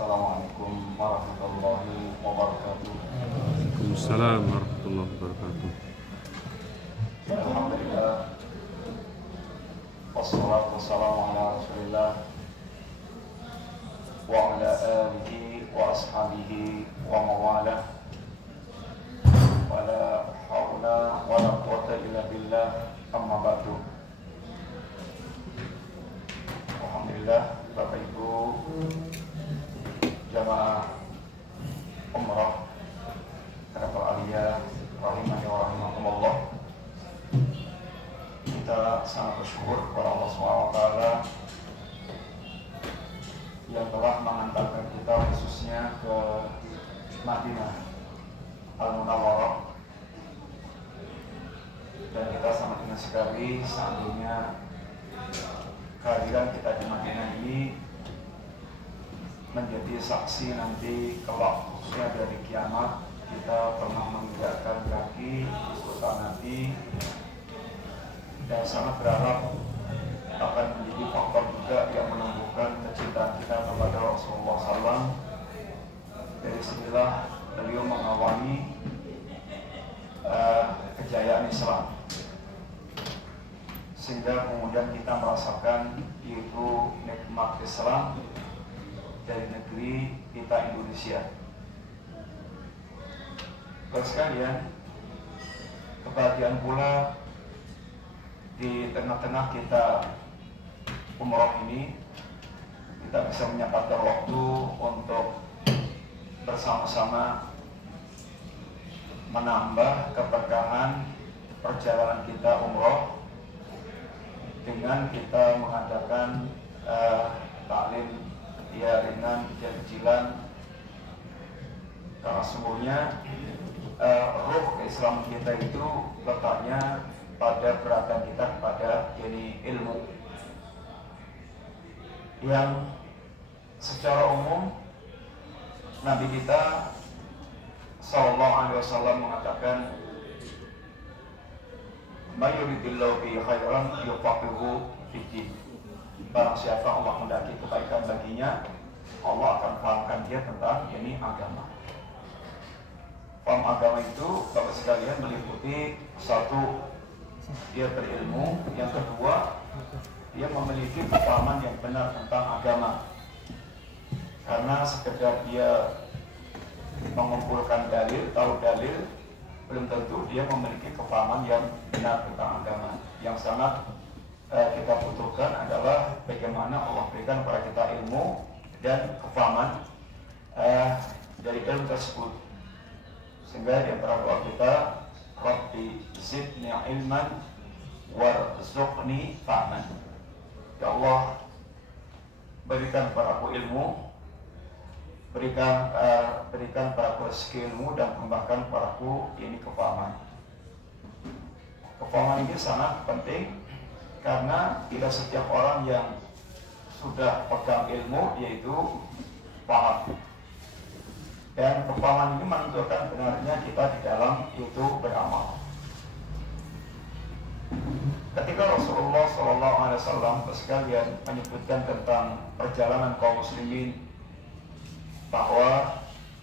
Assalamualaikum warahmatullahi wabarakatuh. Waalaikumsalam warahmatullahi wabarakatuh. Alhamdulillah, wassalatu wassalamu ala rasulillah wa ala alihi wa ashabihi wa mawalah, wa la hawla wa la quwwata illa billah, amma ba'du. Alhamdulillah, Bapak Ibu jamaah umrah Travel Aliyah rahimani wa rahimakumullah, kita sangat bersyukur kepada Allah SWT yang telah mengantarkan kita khususnya ke Madinah Al-Munawwarah, dan kita sangat ingat sekali seandainya kehadiran kita di Madinah ini menjadi saksi nanti kelak, khususnya dari kiamat, kita pernah menginjakkan kaki di sultan Nabi, dan sangat berharap akan menjadi faktor juga yang menumbuhkan kecintaan kita kepada Rasulullah SAW. Dari sinilah beliau mengawali kejayaan Islam, sehingga kemudian kita merasakan itu nikmat Islam dari negeri kita Indonesia. Bapak sekalian, kebahagiaan pula di tengah-tengah kita umroh ini, kita bisa menyempatkan waktu untuk bersama-sama menambah keberkahan perjalanan kita umroh dengan kita mengadakan taklim ya ringan, kecil-kecilan, karena sungguhnya ruh keislaman kita itu letaknya pada perhatian kita kepada ilmu yang secara umum Nabi kita Sallallahu Alaihi Wasallam mengatakan, "May yuridillahu bihi khairan yufaqihuhu fid-din." Barang siapa Allah mendaki kebaikan baginya, Allah akan fahamkan dia tentang agama. Paham agama itu, Bapak sekalian, meliputi satu, dia berilmu; yang kedua, dia memiliki pemahaman yang benar tentang agama. Karena sekedar dia mengumpulkan dalil, tahu dalil, belum tentu dia memiliki kepahaman yang benar tentang agama. Yang sangat kita butuhkan adalah bagaimana Allah berikan kepada kita ilmu dan kepahaman dari ilmu tersebut, sehingga di antara doa kita, Rabbi zidni ilman warzuqni fahman. Ya Allah, berikan kepadaku ilmu, berikan kepadaku rezeki ilmu, dan tambahkan kepadaku kepahaman. Kepahaman ini sangat penting, karena tidak setiap orang yang sudah pegang ilmu yaitu paham, dan kepahaman ini menentukan benarnya kita di dalam itu beramal. Ketika Rasulullah SAW sekalian menyebutkan tentang perjalanan kaum muslimin, bahwa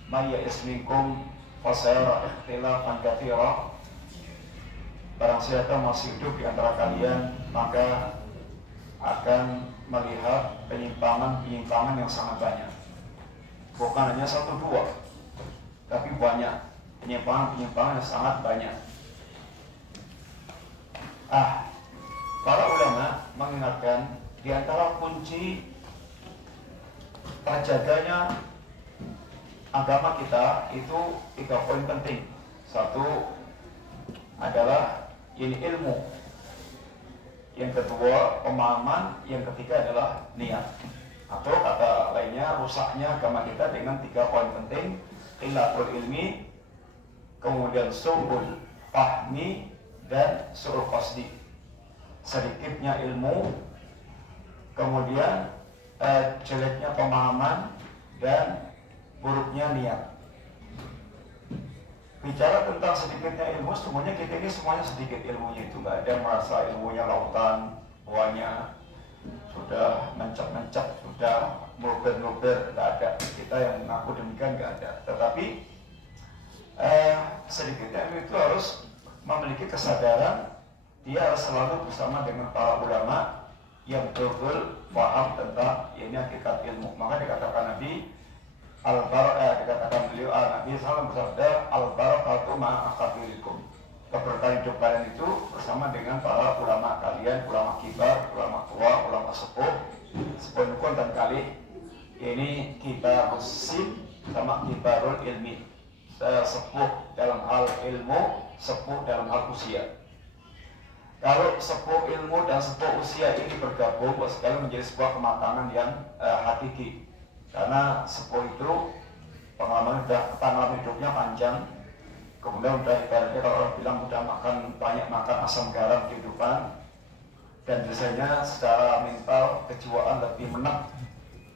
maya ismikum fasayara ikhtilafan katsira, barang siapa masih hidup di antara kalian, maka akan melihat penyimpangan yang sangat banyak. Bukan hanya satu dua, tapi banyak penyimpangan yang sangat banyak. Para ulama mengingatkan di antara kunci terjaganya agama kita itu 3 poin penting. Satu adalah ilmu, yang kedua pemahaman, yang ketiga adalah niat. Atau kata lainnya, rusaknya agama kita dengan 3 poin penting: qillatul ilmi, kemudian su'ul fahmi, dan su'ul qasdi. Sedikitnya ilmu, kemudian jeleknya pemahaman, dan buruknya niat. Bicara tentang sedikitnya ilmu, semuanya kita ini semuanya sedikit ilmunya, itu nggak ada yang merasa ilmunya lautan, banyak, sudah mencap-mencap, sudah mulber-mulber, nggak ada. kita yang mengaku demikian nggak ada. Tetapi sedikitnya itu harus memiliki kesadaran, dia harus selalu bersama dengan para ulama yang betul-betul paham tentang ini hakikat ilmu. Maka dikatakan Nabi dikatakan beliau Nabi SAW bersabda, al-barakatu ma'akabirikum, keberkahan hidup kalian itu bersama dengan para ulama kalian, ulama kibar, ulama tua, ulama sepuh nukun dan kali. Ini kibarul sin sama kibarul ilmi, sepuh dalam hal ilmu, sepuh dalam hal usia. Kalau sepuh ilmu dan sepuh usia ini bergabung, sekali menjadi sebuah kematangan yang hakiki. Karena sepuh itu pengalaman hidupnya panjang, kemudian udah ibaratnya kalau orang bilang udah banyak makan asam garam kehidupan, dan biasanya secara mental kejiwaan lebih menek,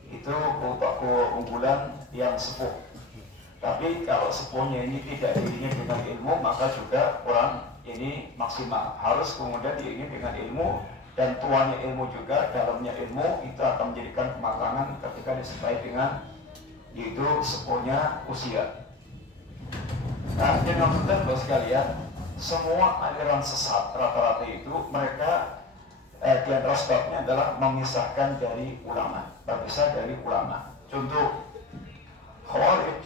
itu keunggulan yang sepuh. Tapi kalau sepuhnya ini tidak diiringi dengan ilmu, maka juga kurang ini maksimal. Harus kemudian diiringi dengan ilmu, dan tuanya ilmu juga, dalamnya ilmu, itu akan menjadikan kematangan ketika disertai dengan yaitu sepuhnya usia. Nah, yang maksudnya bos sekalian, semua aliran sesat rata-rata itu mereka di antara sebabnya adalah memisahkan dari ulama, berpisah dari ulama. Contoh Khawarij,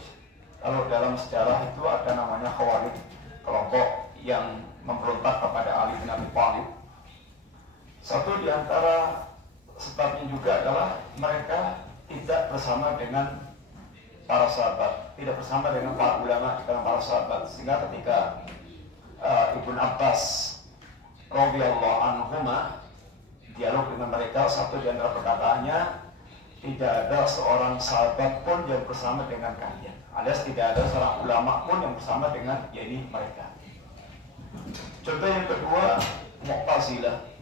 kalau dalam sejarah itu ada namanya Khawarij, kelompok yang memberontak kepada Ali bin Abi Thalib. Satu di antara sebabnya juga adalah mereka tidak bersama dengan para sahabat, tidak bersama dengan para ulama, dengan para sahabat. Sehingga ketika Ibnu Abbas radhiyallahu anhuma dialog dengan mereka, satu di antara perkataannya, tidak ada seorang sahabat pun yang bersama dengan kalian, alias tidak ada seorang ulama pun yang bersama dengan mereka. Contoh yang kedua, Mu'tazilah.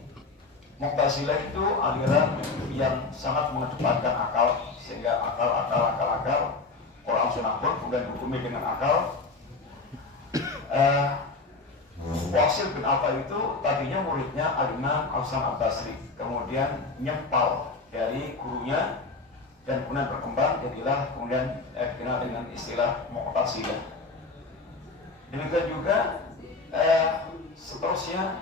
Mu'tazilah itu aliran yang sangat mengedepankan akal, sehingga akal Quran Sunnah pun kemudian dihukumi dengan akal. Wasil bin Atta itu tadinya muridnya Al-Imam Hasan Al-Basri, kemudian nyempal dari gurunya dan kemudian berkembang jadilah kemudian dikenal dengan istilah Mu'tazilah. Demikian juga seterusnya,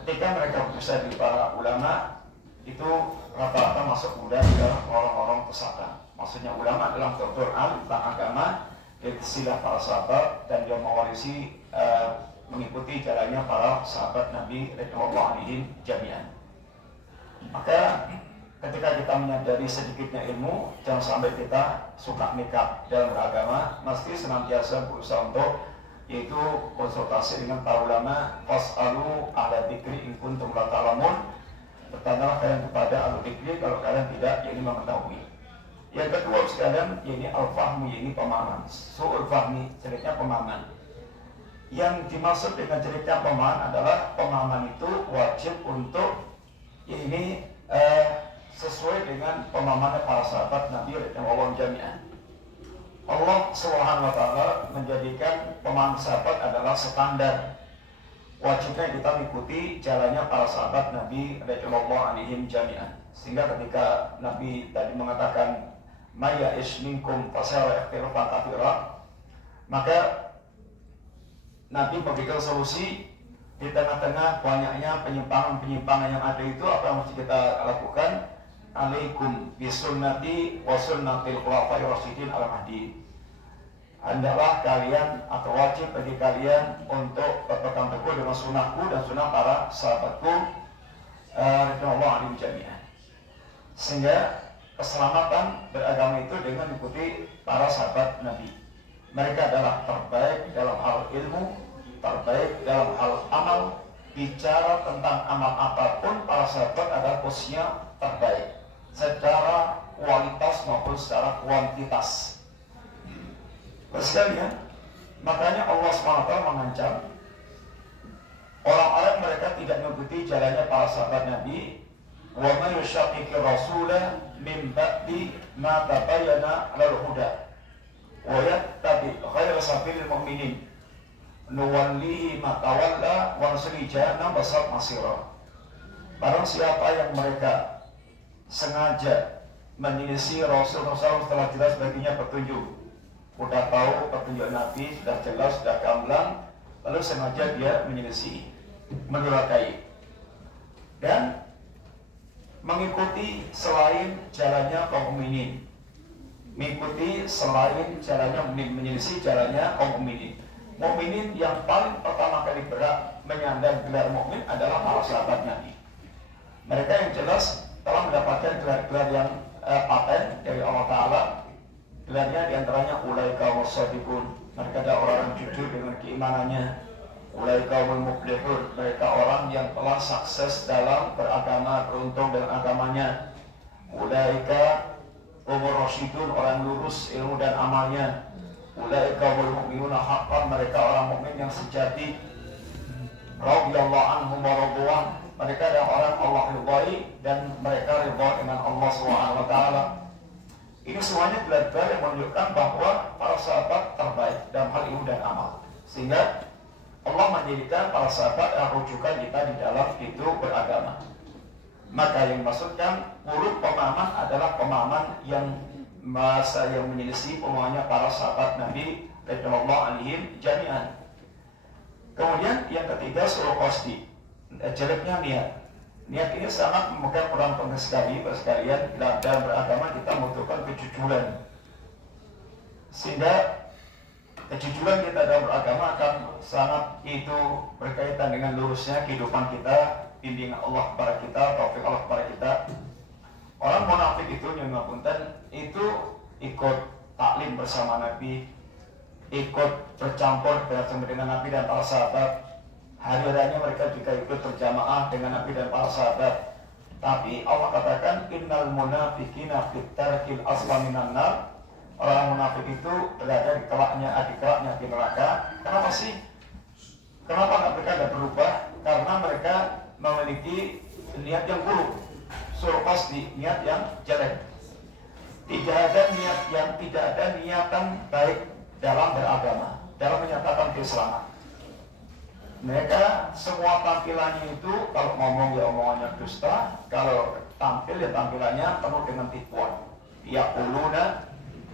ketika mereka berpisah di para ulama, itu rata-rata masuk kemudian ke orang-orang pesantren. Maksudnya ulama dalam Quran tentang agama, yaitu istilah para sahabat, dan dia mewarisi mengikuti jalannya para sahabat Nabi radhiyallahu anhum jami'an. Maka ketika kita menyadari sedikitnya ilmu, jangan sampai kita suka nekat dalam beragama, mesti senantiasa berusaha untuk yaitu konsultasi dengan para ulama. Fas'alu ahla dzikri in kuntum la ta'lamun, bertanyalah kalian kepada ahli dzikri kalau kalian tidak mengetahui. Yang kedua sekalian, al-fahmu, pemahaman. Su'ul fahmi, jeleknya pemahaman. Yang dimaksud dengan jeleknya pemahaman adalah pemahaman itu wajib untuk sesuai dengan pemahaman para sahabat Nabi radhiyallahu jami'an. Allah Subhanahu wa taala menjadikan pemahaman sahabat adalah standar. Wajibnya kita mengikuti jalannya para sahabat Nabi radhiyallahu anhum jami'an. Sehingga ketika Nabi tadi mengatakan maya isminkum fasara ikhtilafan katsira, maka Nabi memberikan solusi di tengah-tengah banyaknya penyimpangan-penyimpangan yang ada itu. Apa yang mesti kita lakukan? Alaikum bisunnati wa sunnatil khulafa'ir rasyidin al-mahdiyyin. Hendaklah kalian atau wajib bagi kalian untuk berpegang teguh dengan sunnahku dan sunnah para sahabatku radhiyallahu anhum jami'an. Sehingga keselamatan beragama itu dengan mengikuti para sahabat Nabi. Mereka adalah terbaik dalam hal ilmu, terbaik dalam hal amal. Bicara tentang amal apapun, para sahabat adalah posisinya terbaik secara kualitas maupun secara kuantitas. Sekalian, makanya Allah SWT mengancam orang-orang mereka tidak mengikuti jalannya para sahabat Nabi. Wa may yushaqiqir rasula min ba'di ma tabayyana lahul huda wa yattabi ghayra sabilil mu'minin nuwallihi ma tawalla wa nuslihi jahannam wa sa'at masira. Barang siapa yang mereka sengaja menyelisih Rasulullah SAW setelah jelas baginya petunjuk. Udah tahu petunjuk Nabi, sudah jelas, sudah gamblang, lalu sengaja dia menyelisih, mendurhakai, dan mengikuti selain jalannya kaum mukminin, mengikuti selain jalannya, menyelisih jalannya kaum mukminin. Mukminin yang paling pertama kali berhak menyandang gelar mukmin adalah para sahabat Nabi. Mereka yang jelas telah mendapatkan gelar-gelar yang paten dari Allah Ta'ala. Gelarnya diantaranya ulaika wassadiqun, mereka adalah orang yang jujur dengan keimanannya. Ulaika wal muflihun, mereka orang yang telah sukses dalam beragama, beruntung dengan agamanya. Ulaika umur rasyidun, orang lurus ilmu dan amalnya. Ulaika wal mu'minuna haqqan, mereka orang mukmin yang sejati. Radhiyallahu anhum wa radwan, mereka adalah orang Allah ridhai dan mereka ridha dengan Allah Subhanahu wa taala. Ini semuanya gelar-gelar yang menunjukkan bahwa para sahabat terbaik dalam hal ilmu dan amal. Sehingga Allah menjadikan para sahabat yang rujukan kita di dalam hidup beragama. Maka yang dimaksudkan urut pemahaman adalah pemahaman yang masa yang menyelisih pemahamannya para sahabat Nabi radhiyallahu anhum jami'an. Kemudian yang ketiga suruh qasdi, jeleknya niat. Niat ini sangat memegang peran penting sekali sekalian. Dalam beragama kita membutuhkan kejujuran, sehingga kejujuran kita dalam beragama akan sangat itu berkaitan dengan lurusnya kehidupan kita, bimbingan Allah kepada kita, taufik Allah kepada kita. Orang munafik itu yang ngapunten itu ikut taklim bersama Nabi, ikut bercampur bersama dengan Nabi dan para sahabat. Hari-harinya mereka juga ikut berjamaah dengan Nabi dan para sahabat. Tapi Allah katakan innal munafiqina fit tarkil asla minan nar. Orang munafik itu berada di kelaknya di neraka. Kenapa sih? Kenapa mereka tidak berubah? Karena mereka memiliki niat yang buruk, suruh pasti niat yang jelek. Tidak ada niatan baik dalam beragama, dalam menyatakan keislaman. Mereka semua tampilannya itu kalau ngomong ya omongannya dusta, kalau tampil ya tampilannya penuh dengan tipuan. Yaquluna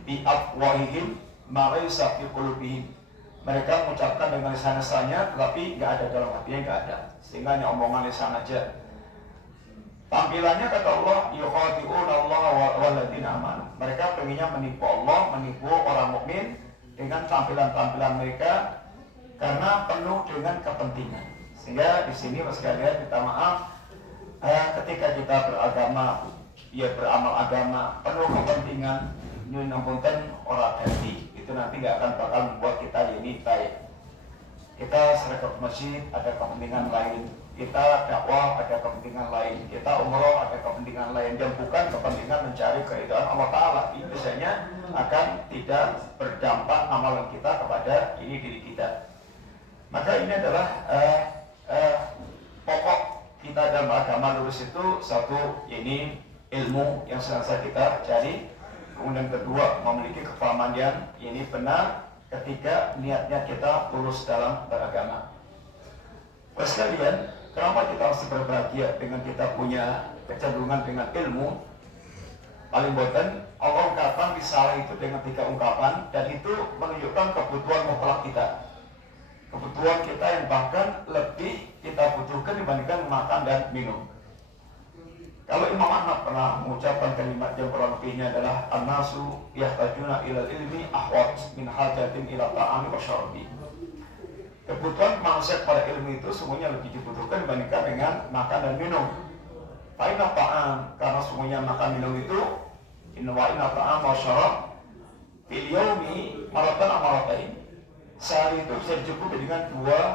bi afwahihim ma laysa fi qulubihim. Mereka mengucapkan dengan lisan-lisannya tetapi nggak ada dalam hatinya, nggak ada. Sehingga hanya omongan lisan aja. Tampilannya kata Allah, yukhadi'una Allah walladzina amanu. Mereka pengennya menipu Allah, menipu orang mukmin dengan tampilan-tampilan mereka karena penuh dengan kepentingan. Sehingga di sini Mas sekalian kita maaf, ketika kita beragama, ya beramal agama penuh kepentingan, nyunapunten orang ganti, itu nanti nggak akan bakal membuat kita ini baik. Kita seragam masjid ada kepentingan lain, kita dakwah ada kepentingan lain, kita umroh ada kepentingan lain, dan bukan kepentingan mencari keridhaan Allah Ta'ala. Ini biasanya akan tidak berdampak amalan kita kepada ini diri kita. Maka ini adalah pokok kita dalam agama lurus itu satu, ini ilmu yang senantiasa kita cari. Kemudian kedua, memiliki kepahaman yang ini benar. Ketiga, niatnya kita lurus dalam beragama. Sekalian, kenapa kita harus berbahagia dengan kita punya kecenderungan dengan ilmu? Paling boten, Allah ungkapkan risalah itu dengan 3 ungkapan, dan itu menunjukkan kebutuhan mutlak kita. Kebutuhan kita yang bahkan lebih kita butuhkan dibandingkan makan dan minum. Kalau Imam Ahmad pernah mengucapkan kalimat yang kurang lebihnya adalah an-nasu yahtajuna ilal ilmi ahwat min hajatin ila ta'ami wa syarbi. Kebutuhan manusia pada ilmu itu semuanya lebih dibutuhkan dibandingkan dengan makan dan minum. Fa'inna ta'am, karena semuanya makan minum itu inna ta'am wa syarab fil yaumi maratan amaratain. Sehari itu bisa dicukupi dengan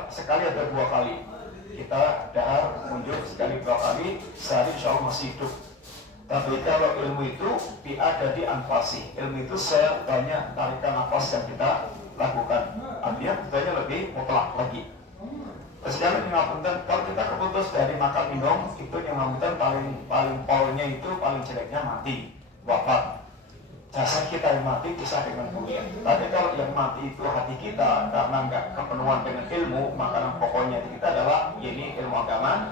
sekali atau 2 kali. Kita dahar munjuk sekali 2 kali, sehari insya Allah masih hidup. Tapi kalau ilmu itu ada di anfasi, ilmu itu sebanyak tarikan nafas yang kita lakukan. Artinya betulnya lebih mutlak lagi. Sekarang kalau kita keputus dari makan minum, itu yang ngapunten paling polnya itu paling jeleknya mati, wafat. Jasad kita yang mati bisa dengan mulia. Tapi kalau yang mati itu hati kita karena nggak kepenuhan dengan ilmu, makanan pokoknya kita adalah ini ilmu agama.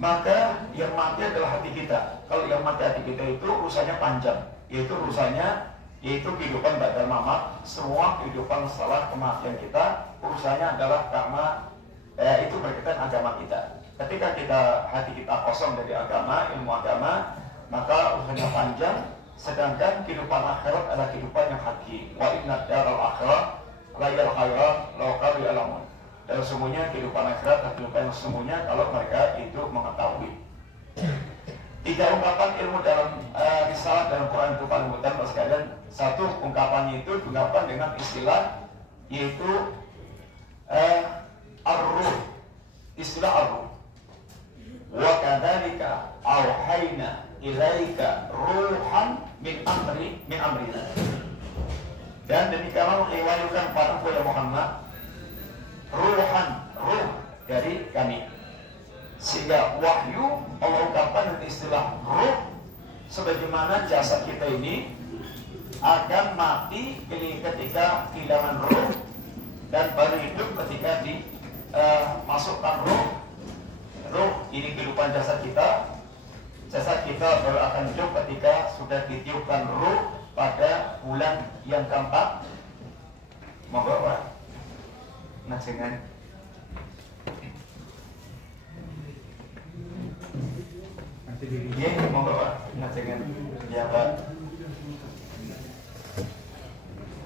maka yang mati adalah hati kita. Kalau yang mati hati kita itu urusannya panjang, yaitu kehidupan ba'dal mamat. Semua kehidupan setelah kematian kita urusannya adalah karena itu berkaitan agama kita. Ketika hati kita kosong dari agama, ilmu agama, maka urusannya panjang. Sedangkan kehidupan akhirat adalah kehidupan yang hakiki. Wa inna daral akhirat layal khairat law kanu ya'lamun. Dan semuanya kehidupan akhirat adalah kehidupan yang sesungguhnya kalau mereka itu mengetahui. 3 ungkapan ilmu dalam risalah dalam Quran itu paling utama sekalian. Satu ungkapannya itu diungkapkan dengan istilah yaitu ar-ruh. Istilah ar-ruh. Wa kadzalika auhayna ilaika ruhan min amrina. Dan demikianlah diwahyukan kepada Muhammad ruhan, ruh dari kami. Sehingga wahyu Allah ungkapkan dengan istilah ruh, sebagaimana jasad kita ini akan mati ketika kehilangan ruh dan baru hidup ketika dimasukkan ruh. Ruh ini kehidupan jasad kita. Jasad kita baru akan hidup ketika sudah ditiupkan ruh pada bulan yang keempat. Monggo Pak. Najengan. Iya, monggo Pak. Najengan. Ya Pak.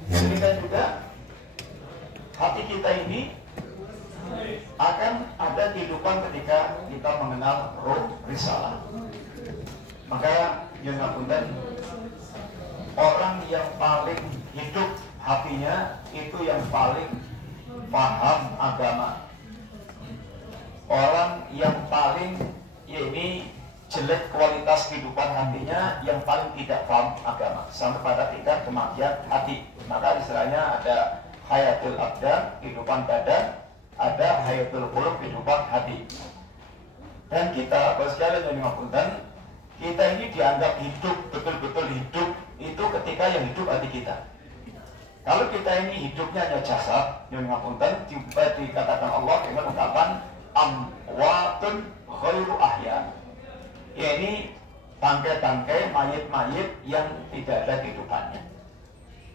Demikian juga hati kita ini akan ada kehidupan ketika kita mengenal ruh risalah. Maka yang ngapunten, orang yang paling hidup hatinya itu yang paling paham agama. Orang yang paling jelek kualitas kehidupan hatinya yang paling tidak paham agama sampai pada tingkat kematian hati. Maka istilahnya ada hayatul abdan, kehidupan badan, ada hayatul qulub, kehidupan hati. Dan kita sekalian yang ngapunten, kita ini dianggap hidup, betul-betul hidup itu ketika yang hidup hati kita. Kalau kita ini hidupnya hanya jasad, yang ngapunten, dikatakan Allah dengan ungkapan amwatun ghairu ahya. Ya ini tangkai-tangkai, mayit-mayit yang tidak ada kehidupannya.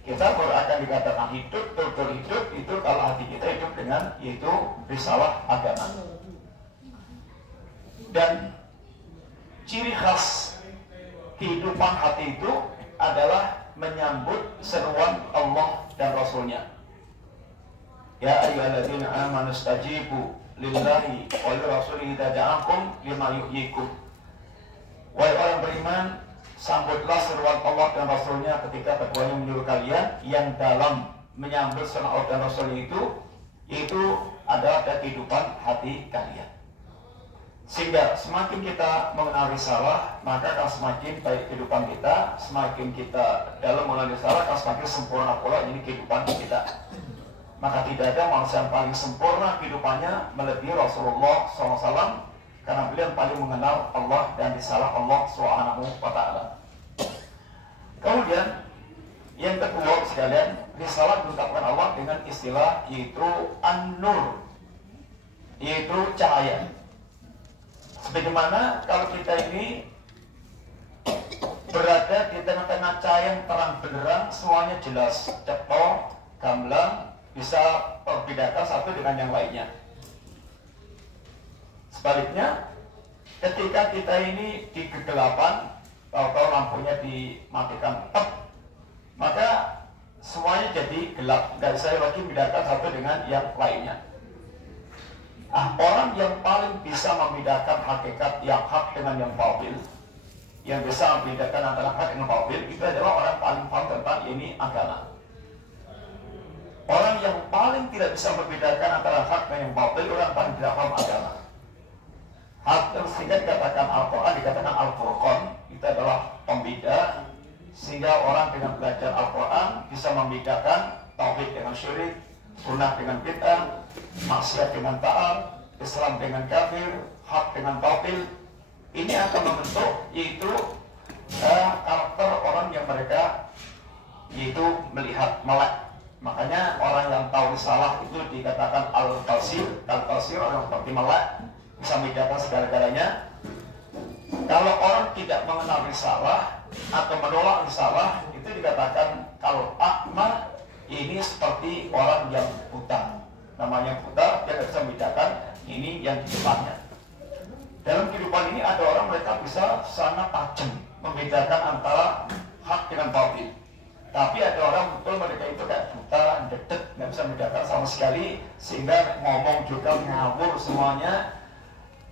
Kita baru akan dikatakan hidup, betul hidup itu kalau hati kita hidup dengan yaitu risalah agama. Dan ciri khas kehidupan hati itu adalah menyambut seruan Allah dan Rasulnya. Ya ayyuhalladzina amanu stajibu lillahi wa lirrasuli idza ja'akum lima yuhyikum. Wahai orang beriman, sambutlah seruan Allah dan Rasulnya ketika keduanya menyuruh kalian. Yang dalam menyambut seruan Allah dan Rasulnya itu adalah kehidupan hati kalian. Sehingga semakin kita mengenal risalah, maka akan semakin baik kehidupan kita. Semakin kita dalam mengenal risalah, akan semakin sempurna pula ini kehidupan kita. Maka tidak ada manusia yang paling sempurna kehidupannya melebihi Rasulullah SAW, karena beliau yang paling mengenal Allah dan risalah Allah SWT. Kemudian yang kedua sekalian, risalah diungkapkan Allah dengan istilah yaitu an-nur, yaitu cahaya. Sebagaimana kalau kita ini berada di tengah-tengah cahaya yang terang benderang, semuanya jelas, cetok, gamblang, bisa membedakan satu dengan yang lainnya. Sebaliknya, ketika kita ini di kegelapan, kalau lampunya dimatikan tep, maka semuanya jadi gelap, nggak bisa lagi membedakan satu dengan yang lainnya. Orang yang paling bisa membedakan hakikat yang hak dengan yang batil, yang bisa membedakan antara hak dengan batil, itu adalah orang paling paham tentang ini agama. Orang yang paling tidak bisa membedakan antara hak dan yang batil, orang paling tidak paham agama. Hak sehingga dikatakan Al-Quran, dikatakan Al-Furqan, itu adalah pembeda, sehingga orang dengan belajar Al-Quran bisa membedakan tauhid dengan syirik, sunnah dengan bid'ah, maksiat dengan taat, Islam dengan kafir, hak dengan batil. Ini akan membentuk yaitu karakter orang yang mereka yaitu melihat melek. Makanya orang yang tahu risalah itu dikatakan al-basir, orang seperti melek. bisa membedakan segala-galanya. Kalau orang tidak mengenal risalah atau menolak risalah, itu dikatakan kalau akma ini seperti orang yang buta. Namanya buta, dia tidak bisa membedakan ini yang di depannya. Dalam kehidupan ini ada orang mereka bisa sangat tajam membedakan antara hak dengan batil. Tapi ada orang betul mereka itu kayak buta, dedet, nggak bisa membedakan sama sekali, sehingga ngomong juga ngawur semuanya.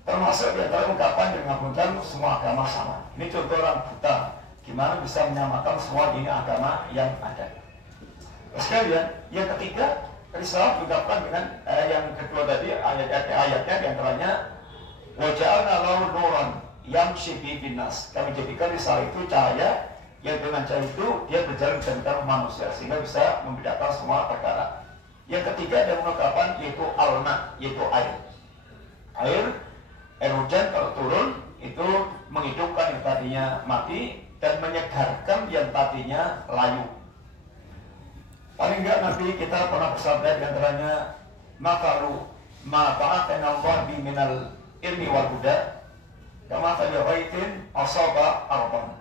Termasuk di antara ungkapan yang mengatakan semua agama sama. Ini contoh orang buta, gimana bisa menyamakan semua ini agama yang ada. Sekalian, yang ketiga, risalah diungkapkan dengan yang kedua tadi, ayat-ayatnya diantaranya waja'alna lahu nuran yamshi bihi binnas. Kami jadikan risalah itu cahaya yang dengan cahaya itu dia berjalan di antara manusia sehingga bisa membedakan semua perkara. Yang ketiga ada ungkapan yaitu alma, yaitu air. Air hujan kalau turun itu menghidupkan yang tadinya mati dan menyegarkan yang tadinya layu. Paling enggak Nabi kita pernah bersabda diantaranya makalu ma ta'atana Allah bi minal ilmi wal huda kama tabi'aitin asaba arban.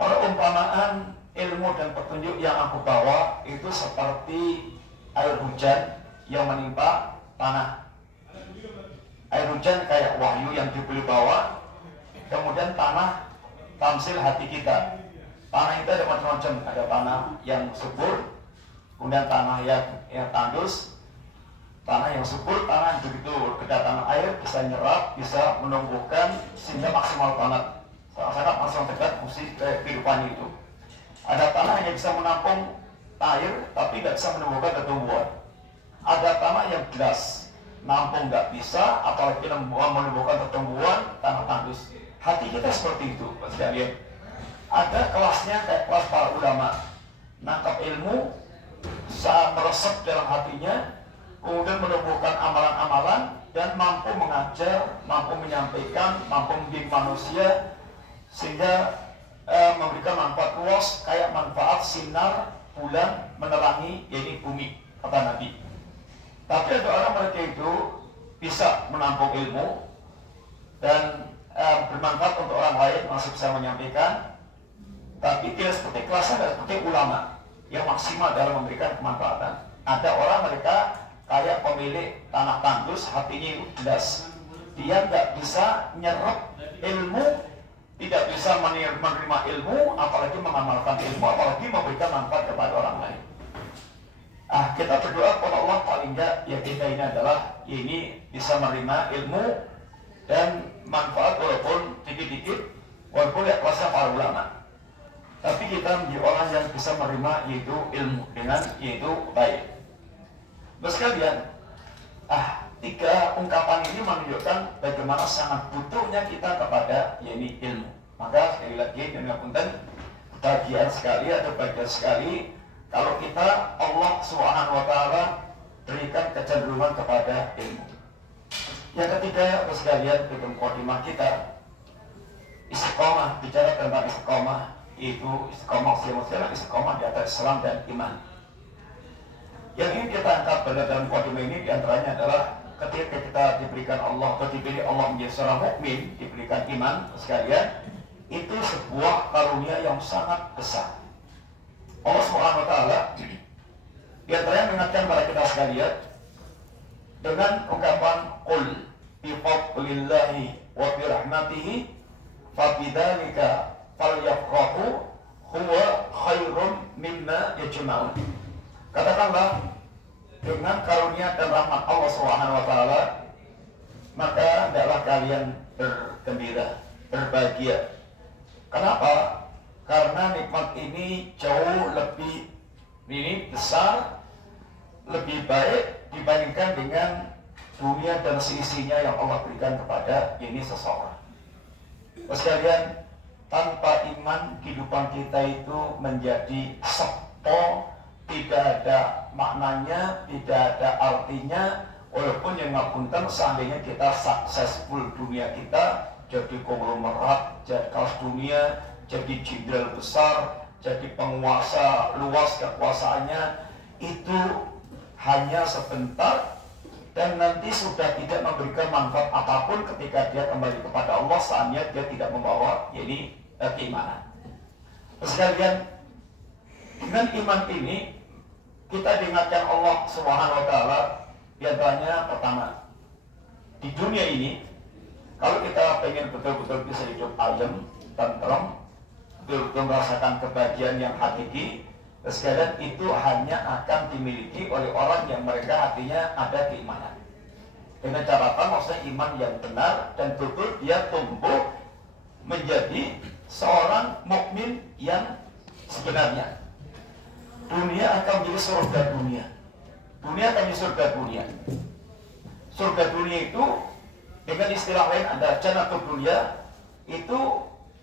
Perumpamaan ilmu dan petunjuk yang aku bawa itu seperti air hujan yang menimpa tanah. Air hujan kayak wahyu yang dibeli bawa, kemudian tanah tamsil hati kita. Tanah itu ada macam-macam, ada tanah yang subur, kemudian tanah yang tandus. Tanah yang subur, tanah yang begitu kedatangan air bisa nyerap, bisa menumbuhkan sehingga maksimal banget, sangat maksimal dekat fungsi kehidupan itu. Ada tanah yang bisa menampung air tapi tidak bisa menumbuhkan tumbuhan. Ada tanah yang gelas, nampung nggak bisa, apalagi menumbuhkan pertumbuhan, tanah tandus. Hati kita seperti itu, Pak sekalian. Ada kelasnya kayak kelas para ulama, nangkap ilmu, saat meresap dalam hatinya, kemudian menumbuhkan amalan-amalan dan mampu mengajar, mampu menyampaikan, mampu membimbing manusia sehingga memberikan manfaat luas kayak manfaat sinar bulan menerangi yaitu bumi, kata Nabi. Tapi ada orang mereka itu bisa menampung ilmu dan bermanfaat untuk orang lain, masih bisa menyampaikan, tapi dia seperti kelasnya tidak seperti ulama yang maksimal dalam memberikan kemanfaatan. Ada orang mereka kayak pemilik tanah tandus, hatinya jelas, dia nggak bisa nyerap ilmu, tidak bisa menerima ilmu, apalagi mengamalkan ilmu, apalagi memberikan manfaat kepada orang lain. Kita berdoa kepada Allah paling enggak ya kita ini adalah ini bisa menerima ilmu dan manfaat walaupun dikit-dikit, walaupun ya kelasnya para ulama. Tapi kita menjadi orang yang bisa menerima yaitu ilmu dengan yaitu baik. Sekalian, tiga ungkapan ini menunjukkan bagaimana sangat butuhnya kita kepada yaitu ilmu. Maka sekali lagi dengan punten bagian sekali atau bagian sekali kalau kita Allah Subhanahu wa taala berikan kecenderungan kepada ilmu. Yang ketiga, sekalian, itu mukadimah kita istiqomah, bicara tentang istiqomah, itu istiqomah istiqomah di atas Islam dan iman. Yang ini kita angkat pada dalam mukadimah ini diantaranya adalah ketika kita diberikan Allah atau dipilih Allah menjadi seorang mukmin, diberikan iman, sekalian, itu sebuah karunia yang sangat besar. Allah Subhanahu wa taala di antaranya mengingatkan kepada kita sekalian dengan ungkapan qul bi fadlillahi wa bi rahmatihi fa bidzalika falyafrahu huwa khairum mimma yajma'un. Katakanlah dengan karunia dan rahmat Allah Subhanahu wa taala maka hendaklah kalian bergembira, berbahagia. Kenapa? Karena nikmat ini jauh lebih besar, lebih baik dibandingkan dengan dunia dan seisinya yang Allah berikan kepada ini seseorang. Sekalian, tanpa iman kehidupan kita itu menjadi sepo, tidak ada maknanya, tidak ada artinya. Walaupun yang ngapunten seandainya kita successful dunia kita, jadi konglomerat, jadi kelas dunia, jadi jenderal besar, jadi penguasa luas kekuasaannya, itu hanya sebentar dan nanti sudah tidak memberikan manfaat apapun ketika dia kembali kepada Allah, saatnya dia tidak membawa keimanan. Sekalian, dengan iman ini kita diingatkan Allah Subhanahu wa taala di antaranya pertama, di dunia ini kalau kita pengen betul-betul bisa hidup ayem, tentrem, betul-betul merasakan kebahagiaan yang hakiki, sekalian itu hanya akan dimiliki oleh orang yang mereka hatinya ada keimanan. Dengan catatan maksudnya iman yang benar dan betul dia tumbuh menjadi seorang mukmin yang sebenarnya. Dunia akan menjadi surga dunia. Dunia akan menjadi surga dunia. Surga dunia itu dengan istilah lain ada jannatul dunia, itu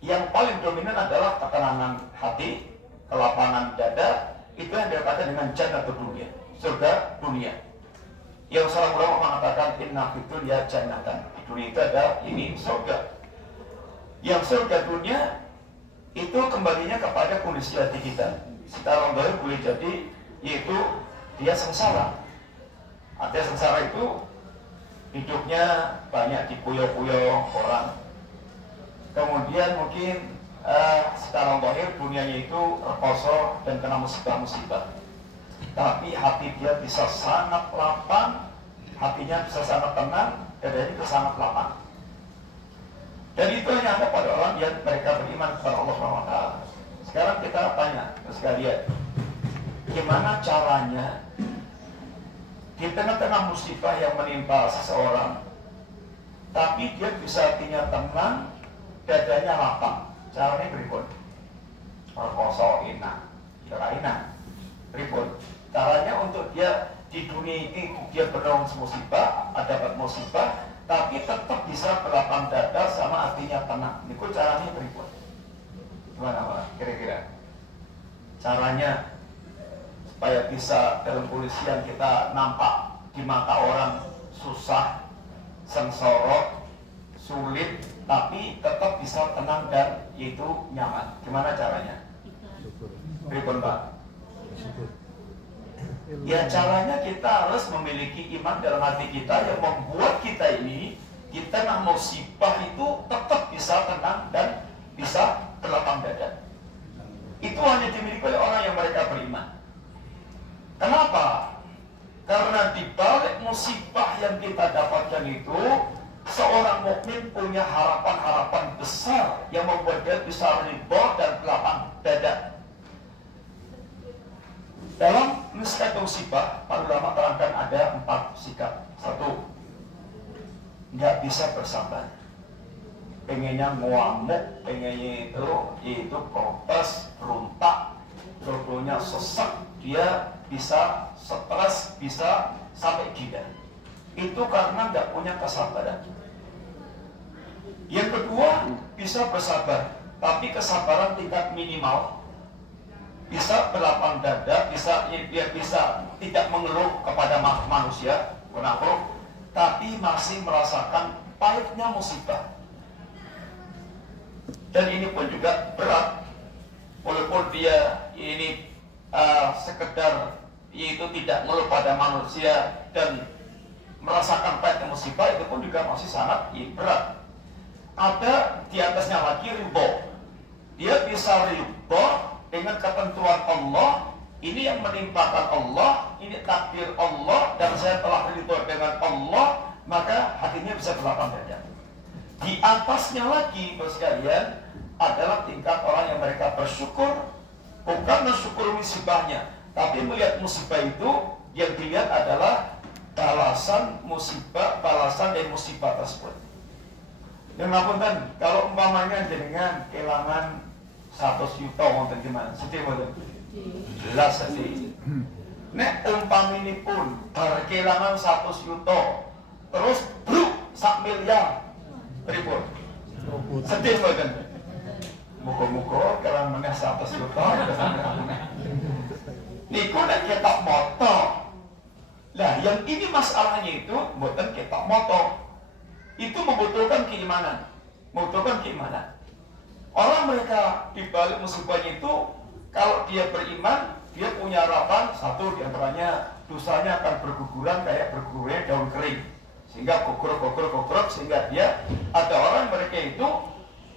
yang paling dominan adalah ketenangan hati, kelapangan dada, itu yang dikatakan dengan jannatul dunia, surga dunia. Yang salah ulama mengatakan inna fid dunya jannatan. Di dunia itu ada ini surga. Yang surga dunia itu kembalinya kepada kondisi hati kita. Secara baru boleh jadi yaitu dia sengsara. Artinya sengsara itu hidupnya banyak dikuyok-kuyok orang. Kemudian mungkin secara zahir dunianya itu terkosor dan kena musibah-musibah. Tapi hati dia bisa sangat lapang, hatinya bisa sangat tenang, dadanya bisa sangat lapang. Dan itu hanya ada pada orang yang mereka beriman kepada Allah SWT. Sekarang kita tanya sekalian, gimana caranya di tengah-tengah musibah yang menimpa seseorang, tapi dia bisa hatinya tenang, dadanya lapang. Caranya berikut. Perkoso enak, enak, berikut. Caranya untuk dia di dunia ini dia berlawan musibah, ada musibah, tapi tetap bisa berlapang dada sama hatinya tenang. Ini caranya berikut. Gimana Pak? Kira-kira caranya supaya bisa dalam kondisi yang kita nampak di mata orang susah, sengsara, sulit, tapi tetap bisa tenang dan itu nyaman. Gimana caranya? Berikut Pak. Ya caranya kita harus memiliki iman dalam hati kita yang membuat kita ini di tengah musibah itu tetap bisa tenang dan bisa berlapang dada. Itu hanya dimiliki oleh orang yang mereka beriman. Kenapa? Karena di balik musibah yang kita dapatkan itu, seorang mukmin punya harapan-harapan besar yang membuat dia bisa ridho dan berlapang dada. Dalam menyikapi musibah, para ulama terangkan ada 4 sikap. 1, nggak bisa bersabar. Pengennya ngamuk, pengennya itu protes, berontak, jodohnya sesak, dia bisa stres, bisa sampai gila. Itu karena nggak punya kesabaran. Yang kedua, bisa bersabar, tapi kesabaran tingkat minimal. Bisa berlapang dada, dia bisa tidak mengeluh kepada manusia, munafik, tapi masih merasakan pahitnya musibah. Dan ini pun juga berat, walaupun dia ini sekedar yaitu tidak mengeluh pada manusia dan merasakan pahitnya musibah, itu pun juga masih sangat berat. Ada di atasnya lagi ridho. Dia bisa ridho dengan ketentuan Allah, ini yang menimpakan Allah, ini takdir Allah, dan saya telah ridho dengan Allah, maka hatinya bisa berlapang dada. Di atasnya lagi, sekalian, adalah tingkat orang yang mereka bersyukur, bukan mensyukur musibahnya, tapi melihat musibah itu, yang dilihat adalah balasan musibah, balasan dari musibah tersebut. Dan ngapunten, kalau umpamanya jenengan kehilangan 100 juta wonten gimana? Sedih wonten? Jelas sedih. Nek umpamini pun bar kehilangan 100 juta, terus bruk 1 miliar, pripun? Sedih wonten? Muga-muga kelang meneh 100 juta niku nek ketok moto. Lah yang ini masalahnya itu mboten ketok moto. Itu membutuhkan keimanan. Membutuhkan keimanan. Orang mereka di balik musibahnya itu, kalau dia beriman, dia punya harapan satu diantaranya dosanya akan berguguran kayak bergugurnya daun kering, sehingga gugur sehingga dia ada orang mereka itu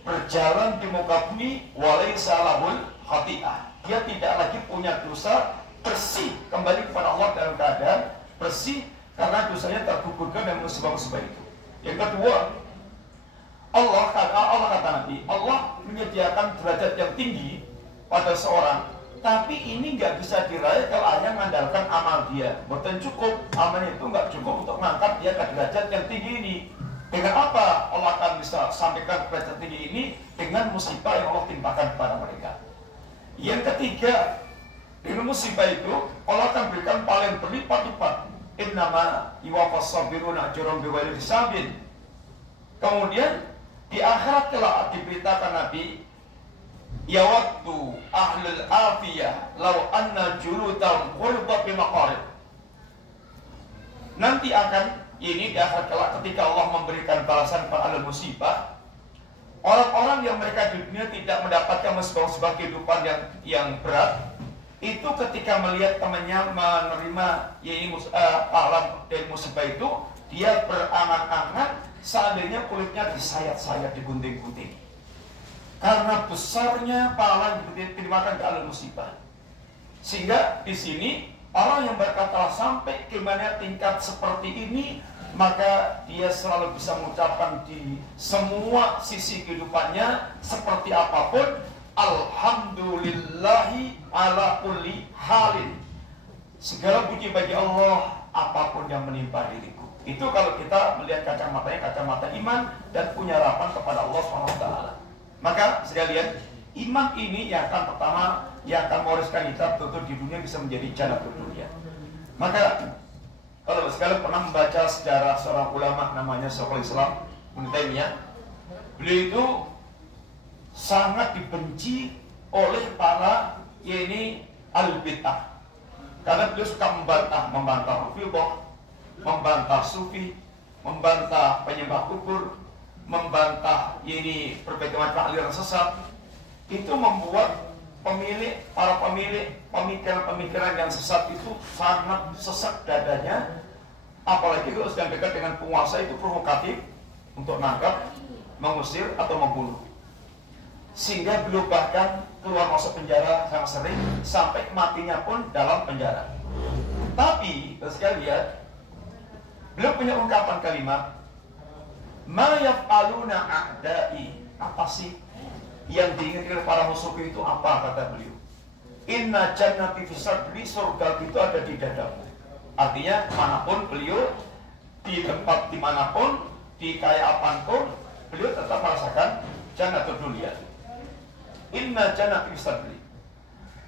berjalan di muka bumi walaysa lahul khati'ah, dia tidak lagi punya dosa, bersih kembali kepada Allah dalam keadaan bersih karena dosanya tergugurkan dan musibah-musibah itu. Yang kedua, Allah kata Nabi, Allah menyediakan derajat yang tinggi pada seorang, tapi ini nggak bisa diraih kalau hanya mengandalkan amal dia. Bukan cukup, amalnya itu nggak cukup untuk mengangkat dia ke derajat yang tinggi ini. Dengan apa Allah akan bisa sampaikan ke derajat tinggi ini? Dengan musibah yang Allah timpakan kepada mereka. Yang ketiga, dengan musibah itu Allah akan berikan paling berlipat-lipat. Innama yuwaffas sabiruna ajrahum bighairi hisabin. Kemudian di akhirat telah diberitakan Nabi, yawaddu ahlul afiyah law anna juludahum ghurbat bimaqarib. Nanti akan ini di akhirat kelak ketika Allah memberikan balasan pada ahli musibah, orang-orang yang mereka di dunia tidak mendapatkan musibah-musibah kehidupan yang berat, itu ketika melihat temannya menerima pahala dari musibah itu, dia berangan-angan seandainya kulitnya disayat-sayat, digunting-gunting. Karena besarnya pahala yang diterimakan ke ahli musibah. Sehingga di sini orang yang berkata sampai kemana tingkat seperti ini, maka dia selalu bisa mengucapkan di semua sisi kehidupannya seperti apapun, alhamdulillahi ala kulli halin. Segala puji bagi Allah apapun yang menimpa diriku. Itu kalau kita melihat kacamatanya kacamata iman dan punya harapan kepada Allah SWT. Maka sekalian, iman ini yang akan pertama yang akan mewariskan kita betul di dunia bisa menjadi jannatul dunia. Maka kalau sekalian pernah membaca sejarah seorang ulama namanya Syekhul Islam Ibnu Taimiyah, beliau itu sangat dibenci oleh para al-bid'ah karena beliau suka membantah Rafidhah, membantah Sufi, membantah penyembah kubur, membantah berbagai macam aliran sesat. Itu membuat para pemilik pemikiran-pemikiran yang sesat itu sangat sesak dadanya. Apalagi kalau sedang dekat dengan penguasa itu provokatif untuk nangkap, mengusir atau membunuh. Sehingga beliau bahkan keluar masuk penjara sangat sering, sampai matinya pun dalam penjara. Tapi sekalian, beliau punya ungkapan kalimat, ma yaf'aluna a'da'i. Apa sih yang diinginkan para musuhku itu apa, kata beliau. Inna jannati fi sadri, surga itu ada di dadaku. Artinya manapun beliau, di tempat dimanapun, di kaya apapun, beliau tetap merasakan jannatul dunia. Inna jannati fi sadri,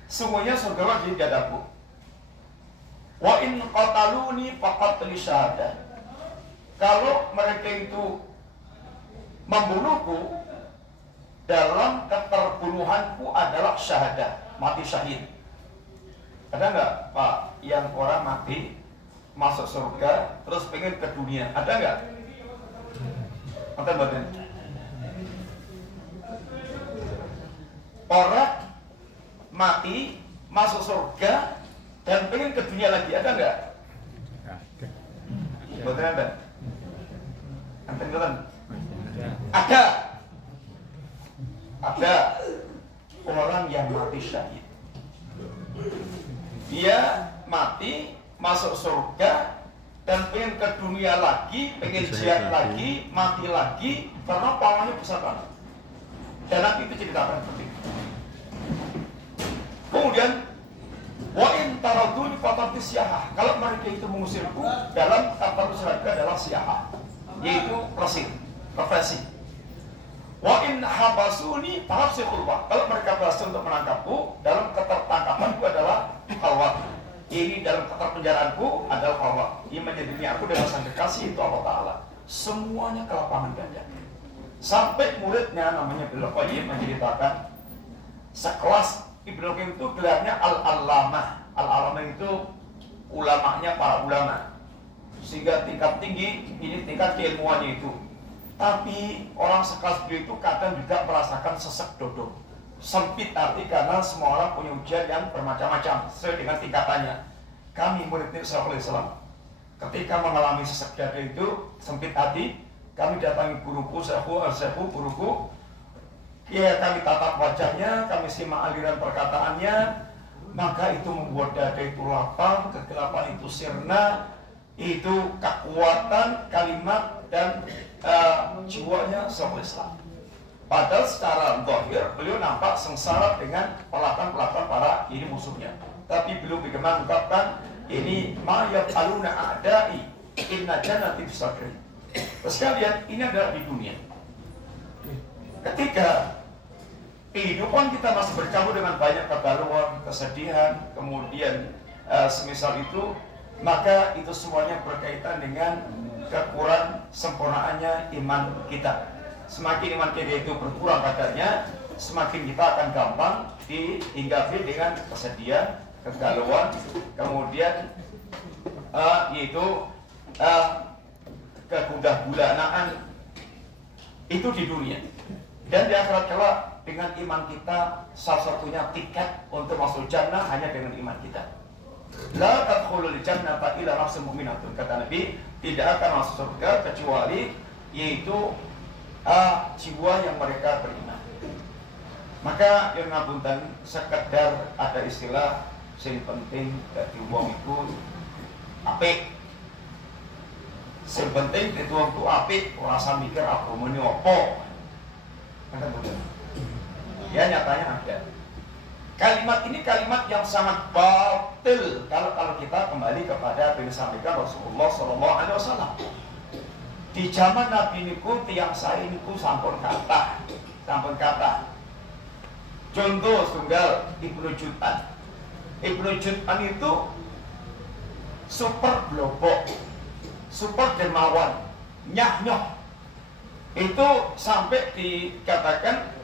sungguhnya surga di dadaku. Wa in qataluni faqad li syahadah. Kalau mereka itu membunuhku, dalam keterbunuhanku adalah syahadah, mati syahid. Ada nggak Pak yang orang mati masuk surga terus pengen ke dunia? Ada nggak? Ada badan? Orang mati masuk surga dan pengen ke dunia lagi, ada nggak? Badan ada? Anten ada orang yang mati syahid. Dia mati masuk surga dan pengen ke dunia lagi, pengen jihad lagi, mati lagi karena pahalanya besar banget. Dan nanti itu ceritakan seperti itu. Kemudian wa in taraduni faqad syahah. Kalau mereka itu mengusirku, dalam kata surga adalah syahah, yaitu represi. Wa in habasuni fahsiqul wa. Kalau mereka berhasil untuk menangkapku, dalam ketertangkapanku adalah halwa. Ini dalam keterpenjaraanku adalah halwa. Ia menjadikan aku dengan sang kekasih itu Allah Ta'ala. Semuanya ke lapangan ganda. Sampai muridnya namanya Ibnu Qayyim menceritakan, sekelas Ibnu Qayyim itu gelarnya Al-Allamah. Al-Allamah itu ulamanya para ulama. Sehingga tingkat tinggi, ini tingkat keilmuannya itu. Tapi orang sekelas beliau itu kadang juga merasakan sesek dodol. Sempit arti karena semua orang punya ujian yang bermacam-macam sesuai dengan tingkatannya. Kami murid Nabi sallallahu alaihi wasallam ketika mengalami sesak dada itu sempit hati, kami datangi guruku, sepuh guruku. Ya, kami tatap wajahnya, kami simak aliran perkataannya, maka itu membuat dada itu lapang, kegelapan itu sirna, itu kekuatan kalimat dan jiwanya seorang Islam. Padahal secara zahir beliau nampak sengsara dengan perlakuan para ini musuhnya. Tapi beliau bagaimana mengungkapkan ini ma yaf'aluna a'da'i inna jannati bisakri. Sekalian, ini adalah di dunia. Ketika kehidupan kita masih bercampur dengan banyak kegalauan, kesedihan, kemudian semisal itu, maka itu semuanya berkaitan dengan kekurangan sempurnaannya iman kita. Semakin iman kita itu berkurang kadarnya, semakin kita akan gampang dihinggapi dengan kesedihan, kegalauan, kemudian yaitu kegundah-gulanaan itu di dunia. Dan di akhirat kelak dengan iman kita salah satunya tiket untuk masuk jannah hanya dengan iman kita. La tadkhulul jannata illa nafsun mu'minatun, kata Nabi, tidak akan masuk surga kecuali yaitu jiwa yang mereka beriman. Maka yang ngapunten sekedar ada istilah sing penting dadi wong iku apik. Sing penting dadi wong iku apik, ora usah mikir agamane apa. Kan betul. Ya nyatanya ada. Kalimat ini kalimat yang sangat batil kalau kita kembali kepada apa yang disampaikan Rasulullah SAW. Di zaman Nabi niku tiang saya niku sampun kata. Contoh tunggal Ibnu Jud'an. Ibnu Jud'an itu super blobok, super dermawan, nyah-nyoh. Itu sampai dikatakan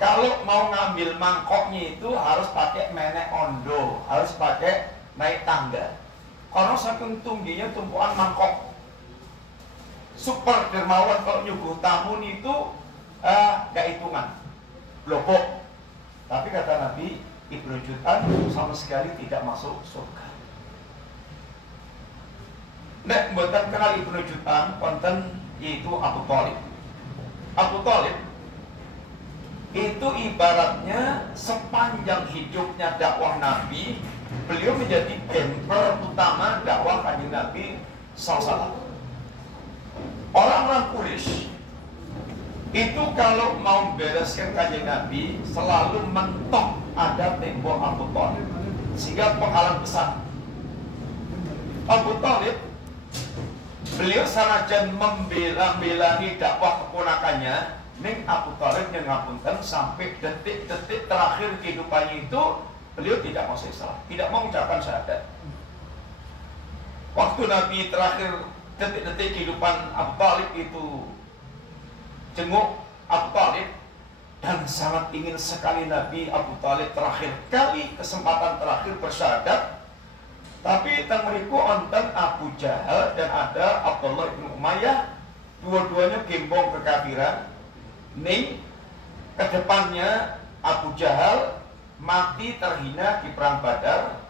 kalau mau ngambil mangkoknya itu harus pakai menek ondo, harus pakai naik tangga. Karena saking tingginya tumpuan mangkok. Super dermawan, kalau nyuguh tamu itu gak hitungan, blobok. Tapi kata Nabi, Ibnu Jud'an sama sekali tidak masuk surga. Nek mboten kenal Ibnu Jud'an, konten yaitu Abu Thalib. Abu Thalib itu ibaratnya sepanjang hidupnya dakwah Nabi, beliau menjadi bemper utama dakwah Kanjeng Nabi SAW. Orang-orang Quraisy itu kalau mau bereskan Kanjeng Nabi selalu mentok ada tembok Abu Thalib, sehingga penghalang besar. Abu Thalib beliau sanajan membela-belani dakwah keponakannya, ning Abu Thalib yang ngapunten sampai detik-detik terakhir kehidupannya itu beliau tidak mau Islam, tidak mau mengucapkan syahadat. Waktu Nabi terakhir detik-detik kehidupan Abu Thalib itu jenguk Abu Thalib, dan sangat ingin sekali Nabi Abu Thalib terakhir kali kesempatan terakhir bersyahadat. Tapi tang mriku onten Abu Jahal dan ada Abdullah bin Umayyah, dua-duanya gembong kekafiran. Ning kedepannya Abu Jahal mati terhina di perang Badar,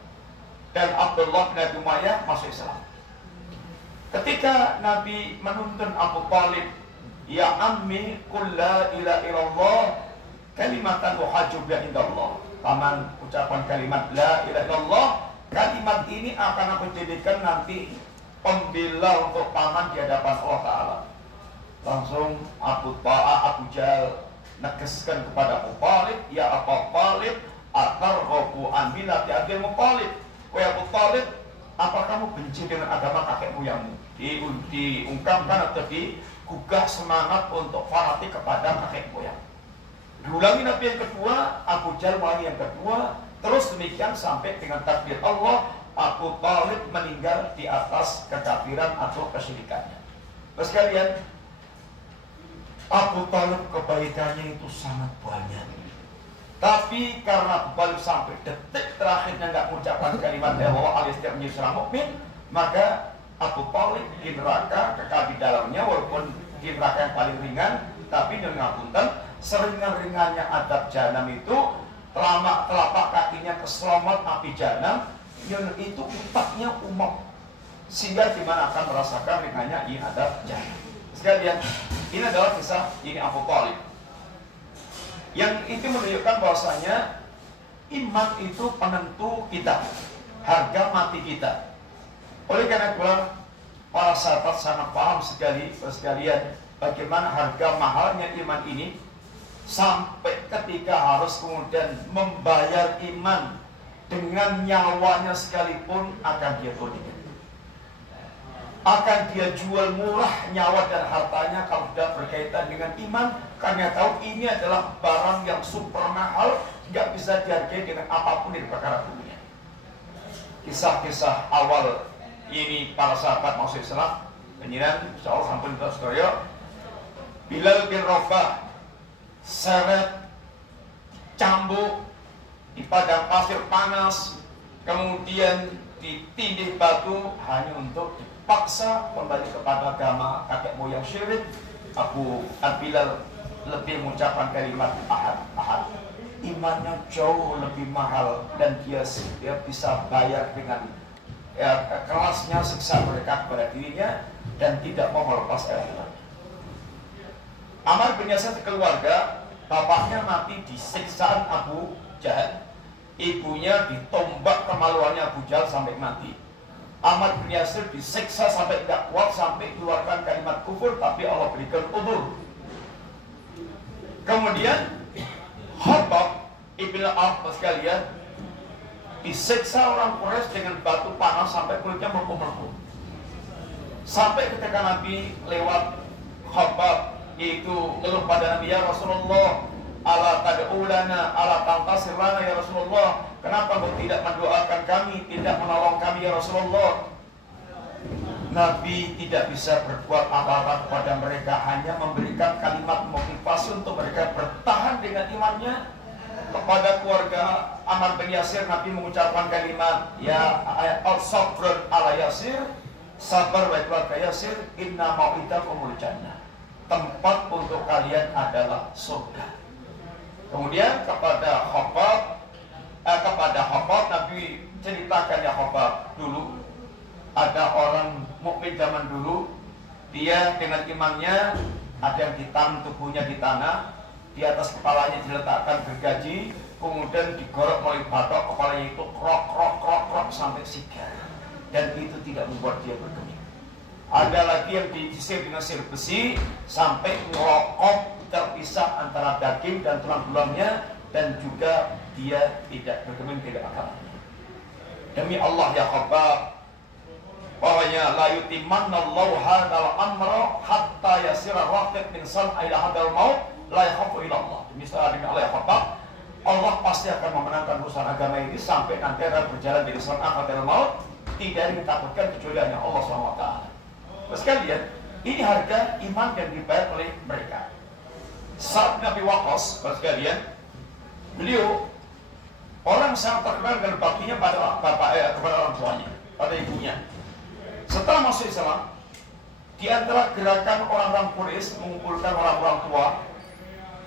dan Abdullah bin Umayyah masuk Islam. Ketika Nabi menuntun Abu Thalib, ya ammi qul la ilaha illallah kalimatan uhajju biha indallah. Paman, ucapan kalimat la ilaha illallah, kalimat ini akan aku jadikan nanti pembela untuk paman di hadapan Allah Ta'ala. Langsung Abu Jahal negeskan kepada Abu Thalib, ya Abu Thalib atarghabu an millati Abdul Muthalib. Wahai Abu Thalib, apa kamu benci dengan agama kakek moyangmu? Diungkapkan atau digugah semangat untuk fanatik kepada kakek moyang. Diulangi Nabi yang kedua, Abu Jahal wali yang kedua, terus demikian sampai dengan takdir Allah, Abu Thalib meninggal di atas kekafiran atau kesyirikannya. Terus kalian, Abu Thalib kebaikannya itu sangat banyak. Tapi karena Abu Thalib sampai detik terakhirnya nggak mengucapkan kalimat la ilaha illallah alias tidak menjadi seorang mukmin, maka Abu Thalib di neraka, kekal di dalamnya, walaupun di neraka yang paling ringan, tapi dengan ngapunten seringan-ringannya adab jahanam itu, telapak kakinya keselomat api jahanam, yang itu utaknya umum, sehingga dimana akan merasakan ringannya ini adab jahanam. Sekalian, ini adalah kisah ini Abu Thalib. Yang itu menunjukkan bahwasanya iman itu penentu kita, harga mati kita. Oleh karena itu, para sahabat sangat paham sekalian bagaimana harga mahalnya iman ini, sampai ketika harus kemudian membayar iman dengan nyawanya sekalipun akan dia berikan. Akan dia jual murah nyawa dan hartanya kalau sudah berkaitan dengan iman, karena tahu ini adalah barang yang super mahal, nggak bisa dihargai dengan apapun di perkara dunia. Kisah-kisah awal ini para sahabat masuk Islam, penyiran insyaallah sampun storio. Bilal bin Rabah seret cambuk di padang pasir panas, kemudian ditindih batu hanya untuk dipaksa kembali kepada agama kakek moyang syirik. Abu Bilal lebih mengucapkan kalimat ahad, ahad. Imannya jauh lebih mahal dan dia bisa bayar dengan kerasnya siksa mereka kepada dirinya dan tidak mau melepas iman. Ammar bin Yasir keluarga, bapaknya mati di siksaan Abu Jahal, ibunya ditombak kemaluannya Abu Jahal sampai mati. Ammar bin Yasir disiksa sampai tidak kuat, sampai keluarkan kalimat kufur, tapi Allah berikan udzur. Kemudian Khabbab ibn al-Arab sekalian disiksa orang Quraisy dengan batu panas sampai kulitnya melepuh-melepuh. Sampai ketika Nabi lewat, Khabbab yaitu ngeluh pada Nabi, ya Rasulullah, ala tad'u lana, ala tantasir lana ya Rasulullah, kenapa engkau tidak mendoakan kami, tidak menolong kami ya Rasulullah. Nabi tidak bisa berbuat apa-apa kepada mereka, hanya memberikan kalimat motivasi untuk mereka bertahan dengan imannya. Kepada keluarga Ammar bin Yasir, Nabi mengucapkan kalimat, ya al-sabrun ala Yasir, sabar baik keluarga Yasir, inna mau'idakumul jannah, tempat untuk kalian adalah surga. Kemudian kepada Khabbab Nabi ceritakan, ya Khabbab, dulu ada orang mukmin zaman dulu, dia dengan imannya ada yang ditanam tubuhnya di tanah, di atas kepalanya diletakkan gergaji, kemudian digorok melalui batok, kepalanya itu krok sampai sigar, dan itu tidak membuat dia bergeming. Ada lagi yang disisir dengan sisir besi sampai ngerokok, terpisah antara daging dan tulang-tulangnya, dan juga dia tidak bergeming, tidak akan. Demi Allah ya Khabbab, bahwanya la yutimannallahu hadzal amra hatta yasira raqib min san'a ila hadzal maut la yakhafu illa Allah. Demi Allah ya Khabbab, Allah pasti akan memenangkan urusan agama ini sampai nanti akan berjalan dari san'a hadzal maut, tidak ditakutkan kecuali hanya Allah SWT. Sekalian, ini harga iman yang dibayar oleh mereka. Sa'd bin Abi Waqqas, sekalian, beliau orang sangat terkenal dengan baktinya pada kepada orang tuanya, pada ibunya. Setelah masuk Islam, di antara gerakan orang-orang Quraisy mengumpulkan orang-orang tua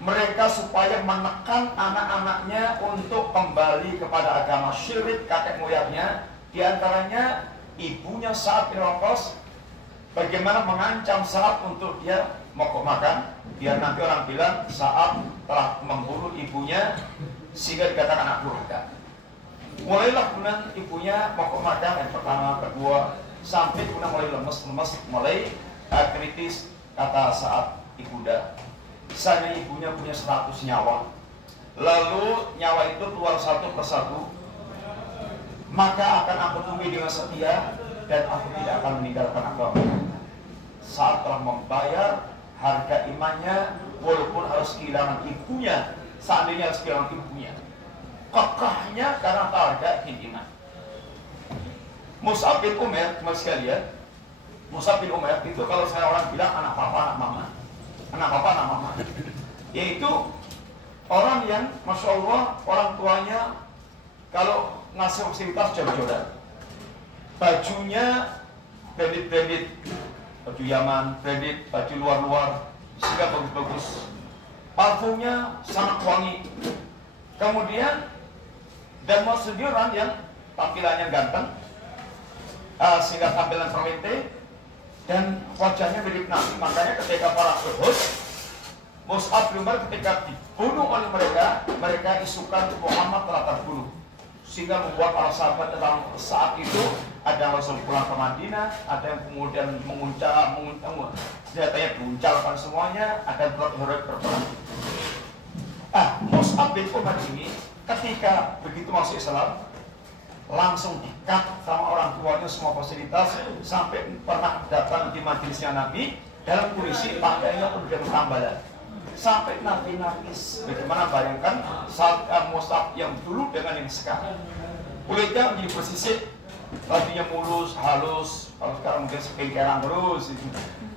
mereka supaya menekan anak-anaknya untuk kembali kepada agama syirik kakek moyangnya. Di antaranya ibunya Sa'd bin Waqqas, bagaimana mengancam Sa'd untuk dia mogok makan, biar nanti orang bilang Sa'd telah membunuh ibunya sehingga dikatakan anak durhaka. Mulailah kemudian ibunya mogok makan yang pertama, kedua, sampai kemudian mulai lemes, mulai kritis. Kata Sa'd ibunda, saya ibunya punya 100 nyawa, lalu nyawa itu keluar satu persatu, maka akan aku tunggu dengan setia dan aku tidak akan meninggalkan agama. Saat telah membayar harga imannya, walaupun harus kehilangan ibunya, seandainya harus kehilangan ibunya, kekahnya karena harga iman. Mus'ab bin Umair, teman sekalian, Mus'ab bin Umair itu kalau saya orang bilang anak papa, anak mama, anak papa, anak mama, yaitu orang yang Masya Allah orang tuanya kalau ngasih fasilitas jauh-jauh, bajunya branded, baju Yaman, branded, baju luar-luar, sehingga bagus-bagus. parfumnya sangat wangi. Kemudian dan mau sendiri orang yang tampilannya ganteng, sehingga tampilan perwete dan wajahnya mirip Nabi. Makanya ketika para Uhud, Mus'ab bin Umair ketika dibunuh oleh mereka isukan Muhammad telah terbunuh, sehingga membuat para sahabat dalam saat itu ada yang Rasul pulang ke Madinah, ada yang kemudian senjatanya diuncalkan semuanya, ada yang heroik berperang. Mus'ab bin Umair ini ketika begitu masuk Islam langsung dikat sama orang tuanya semua fasilitas, sampai pernah datang di majelisnya Nabi dalam kondisi pakaiannya penuh dengan tambalan, sampai Nabi nangis. Bagaimana bayangkan saat Mus'ab yang dulu dengan yang sekarang, kulitnya menjadi bersisik, tadinya mulus, halus, kalau sekarang mungkin sekengkeran terus,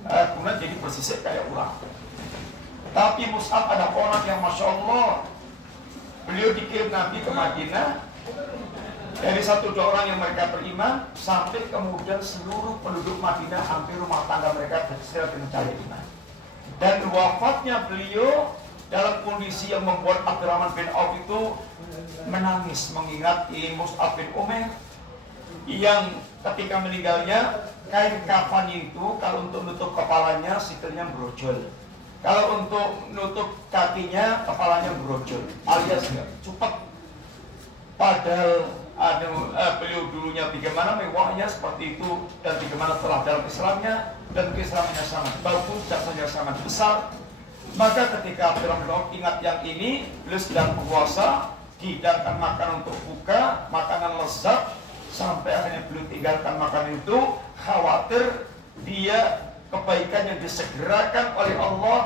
kemudian jadi bersisik kayak ulang. Tapi Mus'ab ada orang yang Masya Allah, beliau dikirim Nabi ke Madinah. Dari 1-2 orang yang mereka beriman, sampai kemudian seluruh penduduk Madinah, hampir rumah tangga mereka bersedia dengan cahaya iman. Dan wafatnya beliau dalam kondisi yang membuat Abdurrahman bin Auf itu menangis mengingat Mus'ab bin Umair yang ketika meninggalnya kain kafannya itu kalau untuk nutup kepalanya sikilnya brojol, kalau untuk nutup kakinya kepalanya brojol, alias cupet. Padahal beliau dulunya bagaimana mewahnya seperti itu, dan bagaimana setelah dalam Islamnya, dan keislamannya sangat bagus, jasanya sangat besar. Maka ketika Abdurrahman bin Auf ingat yang ini, beliau sedang berpuasa, dihidangkan makan untuk buka, makanan lezat, sampai akhirnya beliau tinggalkan makanan itu, khawatir dia kebaikan yang disegerakan oleh Allah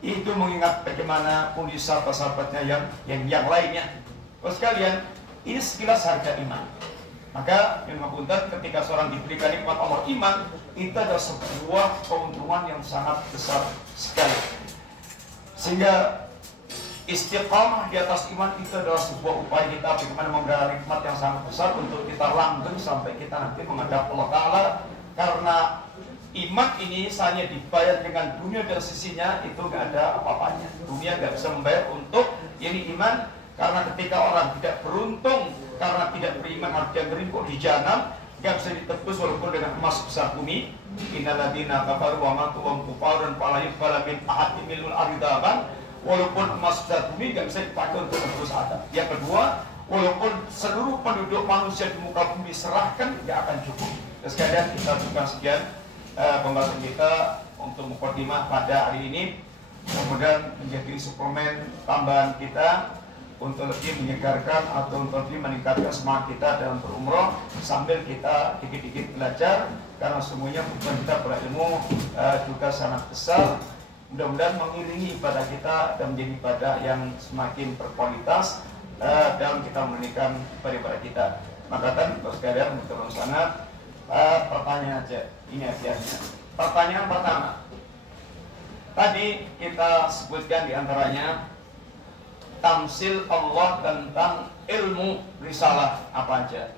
itu mengingat bagaimana kondisi sahabat-sahabatnya yang lainnya. Terus sekalian, ini sekilas harga iman. Maka punten ketika seorang diberikan nikmat Allah iman, itu adalah sebuah keuntungan yang sangat besar sekali. Sehingga istiqamah di atas iman itu adalah sebuah upaya kita bagaimana memberi nikmat yang sangat besar untuk kita langgeng sampai kita nanti menghadap Allah Ta'ala. Karena iman ini hanya dibayar dengan dunia dan sisinya, itu nggak ada apa-apanya. Dunia nggak bisa membayar untuk ini iman. Karena ketika orang tidak beruntung karena tidak beriman, harus dia ngerimpuk di jahanam, nggak bisa ditebus walaupun dengan emas besar bumi. Innalladzina kafaru wa matu wa hum kufarun fala yuqbalu min ahadin minhum aridaban. Walaupun emas besar bumi nggak bisa dipakai untuk menebus adab. Yang kedua, walaupun seluruh penduduk manusia di muka bumi serahkan, nggak akan cukup. Terus sekalian kita bukan sekian pembahasan kita untuk mukadimah pada hari ini. Kemudian menjadi suplemen tambahan kita untuk lebih menyegarkan atau untuk lebih meningkatkan semangat kita dalam berumrah, sambil kita dikit-dikit belajar, karena semuanya bukan kita berilmu juga sangat besar. Mudah-mudahan mengiringi ibadah kita dan menjadi ibadah yang semakin berkualitas dalam kita menunaikan ibadah kita. Maka kan untuk sekalian betul sangat pertanyaan aja, ini hadiahnya. Pertanyaan pertama, tadi kita sebutkan diantaranya tamsil Allah tentang ilmu risalah apa aja.